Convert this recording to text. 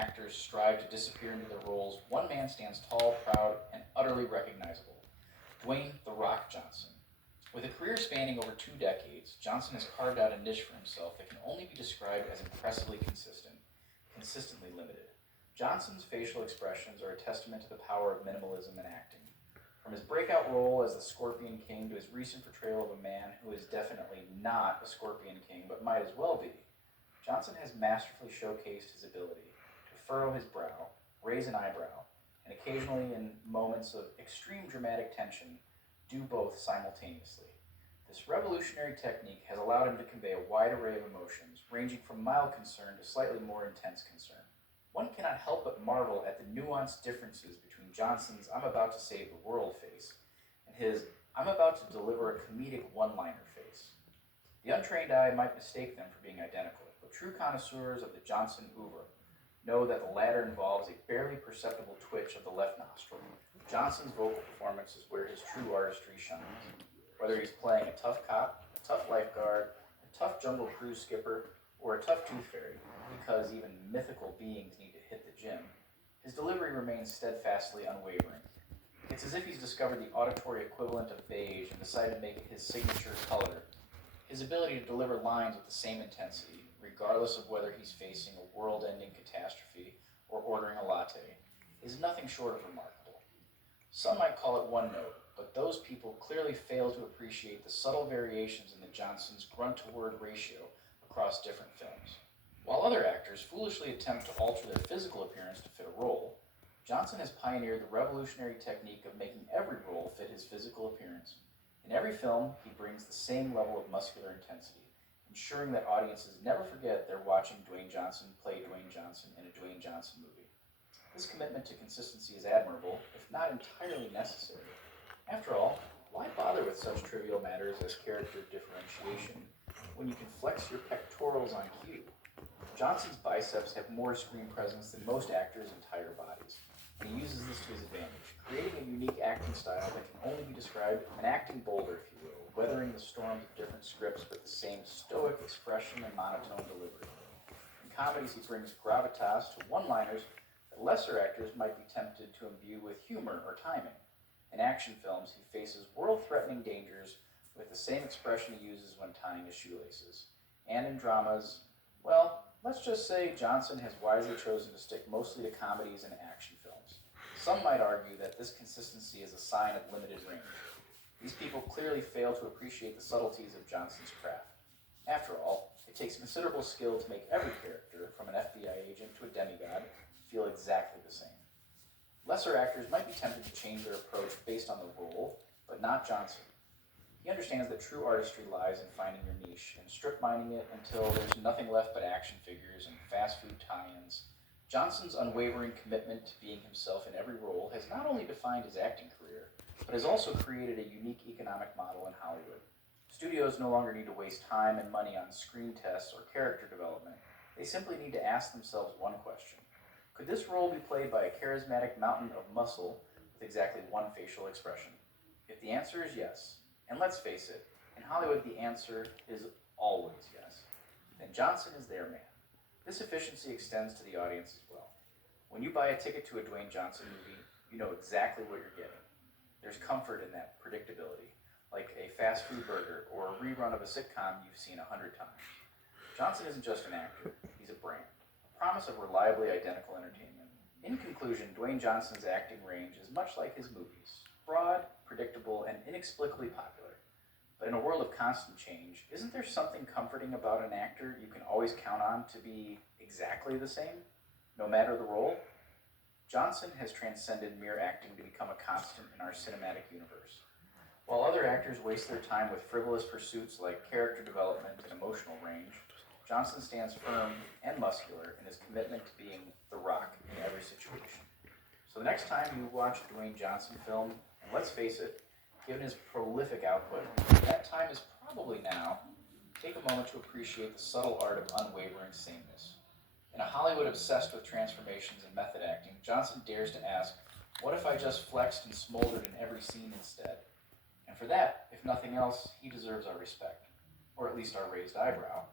actors strive to disappear into their roles, one man stands tall, proud, and utterly recognizable: Dwayne "The Rock" Johnson. With a career spanning over 2 decades, Johnson has carved out a niche for himself that can only be described as impressively consistent, consistently limited. Johnson's facial expressions are a testament to the power of minimalism in acting. From his breakout role as the Scorpion King to his recent portrayal of a man who is definitely not a Scorpion King but might as well be, Johnson has masterfully showcased his ability to furrow his brow, raise an eyebrow, and occasionally, in moments of extreme dramatic tension, do both simultaneously. This revolutionary technique has allowed him to convey a wide array of emotions, ranging from mild concern to slightly more intense concern. One cannot help but marvel at the nuanced differences between Johnson's "I'm about to save the world" face and his "I'm about to deliver a comedic one-liner" face. The untrained eye might mistake them for being identical, but true connoisseurs of the Johnson oeuvre know that the latter involves a barely perceptible twitch of the left nostril. Johnson's vocal performance is where his true artistry shines. Whether he's playing a tough cop, a tough lifeguard, a tough jungle cruise skipper, or a tough tooth fairy, because even mythical beings need to hit the gym, his delivery remains steadfastly unwavering. It's as if he's discovered the auditory equivalent of beige and decided to make it his signature color. His ability to deliver lines with the same intensity, regardless of whether he's facing a world-ending catastrophe or ordering a latte, is nothing short of remarkable. Some might call it one note, but those people clearly fail to appreciate the subtle variations in the Johnson's grunt-to-word ratio across different films. While other actors foolishly attempt to alter their physical appearance to fit a role, Johnson has pioneered the revolutionary technique of making every role fit his physical appearance. In every film, he brings the same level of muscular intensity, ensuring that audiences never forget they're watching Dwayne Johnson play Dwayne Johnson in a Dwayne Johnson movie. This commitment to consistency is admirable, if not entirely necessary. After all, why bother with such trivial matters as character differentiation when you can flex your pectorals on cue? Johnson's biceps have more screen presence than most actors' entire bodies, and he uses this to his advantage, creating a unique acting style that can only be described as an acting boulder, if you will, weathering the storms of different scripts with the same stoic expression and monotone delivery. In comedies, he brings gravitas to one-liners that lesser actors might be tempted to imbue with humor or timing. In action films, he faces world-threatening dangers with the same expression he uses when tying his shoelaces. And in dramas, well, let's just say Johnson has wisely chosen to stick mostly to comedies and action films. Some might argue that this consistency is a sign of limited range. These people clearly fail to appreciate the subtleties of Johnson's craft. After all, it takes considerable skill to make every character, from an FBI agent to a demigod, feel exactly the same. Lesser actors might be tempted to change their approach based on the role, but not Johnson. He understands that true artistry lies in finding your niche and strip mining it until there's nothing left but action figures and fast food tie-ins. Johnson's unwavering commitment to being himself in every role has not only defined his acting career, but has also created a unique economic model in Hollywood. Studios no longer need to waste time and money on screen tests or character development. They simply need to ask themselves one question: could this role be played by a charismatic mountain of muscle with exactly one facial expression? If the answer is yes, and let's face it, in Hollywood the answer is always yes, then Johnson is their man. This efficiency extends to the audience as well. When you buy a ticket to a Dwayne Johnson movie, you know exactly what you're getting. There's comfort in that predictability, like a fast food burger or a rerun of a sitcom you've seen 100 times. Johnson isn't just an actor, he's a brand, a promise of reliably identical entertainment. In conclusion, Dwayne Johnson's acting range is much like his movies: broad, predictable, and inexplicably popular. But in a world of constant change, isn't there something comforting about an actor you can always count on to be exactly the same, no matter the role? Johnson has transcended mere acting to become a constant in our cinematic universe. While other actors waste their time with frivolous pursuits like character development and emotional range, Johnson stands firm and muscular in his commitment to being the Rock in every situation. So the next time you watch a Dwayne Johnson film, and let's face it, given his prolific output, that time is probably now, take a moment to appreciate the subtle art of unwavering sameness. In a Hollywood obsessed with transformations and method acting, Johnson dares to ask, what if I just flexed and smoldered in every scene instead? And for that, if nothing else, he deserves our respect, or at least our raised eyebrow.